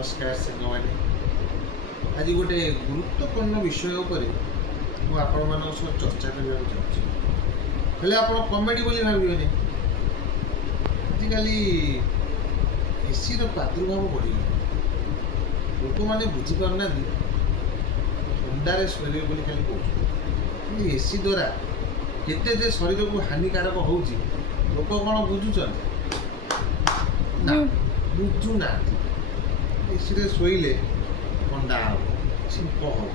नमस्कार साଙ୍ଗमाने आज गोटे गुरुत्वपूर्ण विषय उपर मुझे चर्चा करने चाहिए आप कमेडी बोली भावे आजिकल एसी प्रादुर्भाव बढ़ी लोक मैंने बुझीपारना थंडारे शोरे बोली खाली कहते एसी द्वारा केते शरीर को हानिकारक होउची लोक कौन बुझुचन ना बुझुना एसी शोले थंडा हम छिंक हम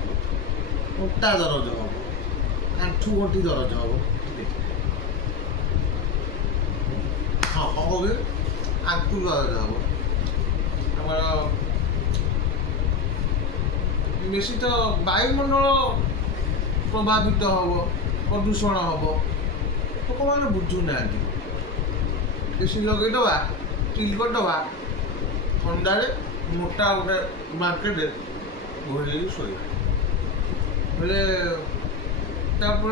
मोटा दरज हम आंठू गंठी दरज हम हाँ कह आंठू दरज हम बेसी तो वायुमंडल प्रभावित हम प्रदूषण हम लोक मैंने बुझुना एसी लगेदवा टिल करदवा थंडारे मोटा गोटे मार्केट घोड़े शोवा बोले आप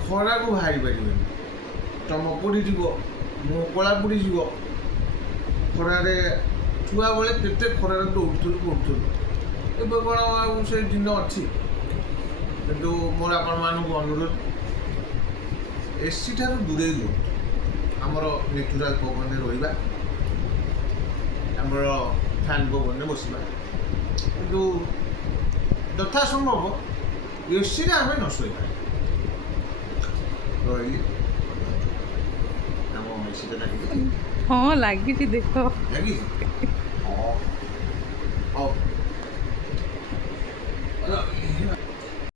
खरा को बाहरी पारे चम पड़ी मुह कला पड़ी खरारे छुआ बेले केते खरारे दौड़ुलु पड़ुलु एवं कौन से दिन अच्छी किंतु मोर आपण मानक अनुरोध एसी ठार दूरे रुहतु आमर नेचुराल पवन रहा आमर फैन पवन बसवा किंतु यथा संभव एसी आम न शोवा रही आम एसी लगी हाँ लगी देख लगी हाँ हाँ